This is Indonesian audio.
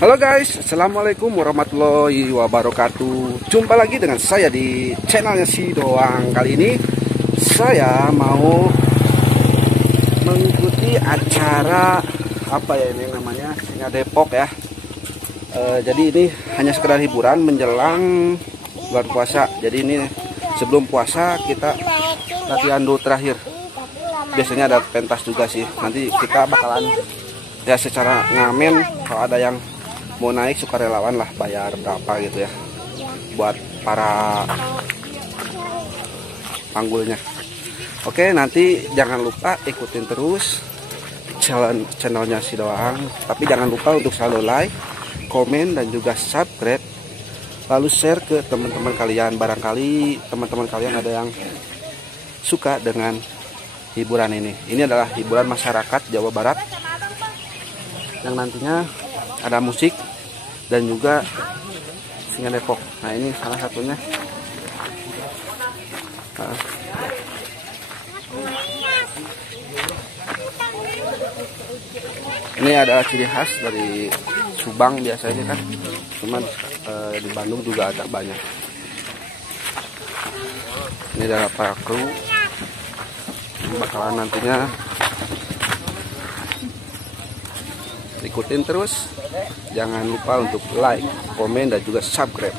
Halo guys, assalamualaikum warahmatullahi wabarakatuh. Jumpa lagi dengan saya di channelnya Si Doang. Kali ini saya mau mengikuti acara apa ya ini namanya, Singa Depok ya. Jadi ini hanya sekedar hiburan menjelang bulan puasa. Jadi ini sebelum puasa kita latihan dulu terakhir. Biasanya ada pentas juga sih. Nanti kita bakalan ya secara ngamen, kalau ada yang mau naik sukarelawan lah, bayar berapa gitu ya buat para panggulnya. Oke, nanti jangan lupa ikutin terus channelnya Si Doang, tapi jangan lupa untuk selalu like, komen, dan juga subscribe, lalu share ke teman-teman kalian. Barangkali teman-teman kalian ada yang suka dengan hiburan ini. Ini adalah hiburan masyarakat Jawa Barat yang nantinya ada musik dan juga Singa Depok. Nah, ini salah satunya. Ini adalah ciri khas dari Subang biasanya kan, cuman di Bandung juga ada banyak. Ini adalah para kru yang bakalan nantinya. Ikutin terus, jangan lupa untuk like, komen, dan juga subscribe.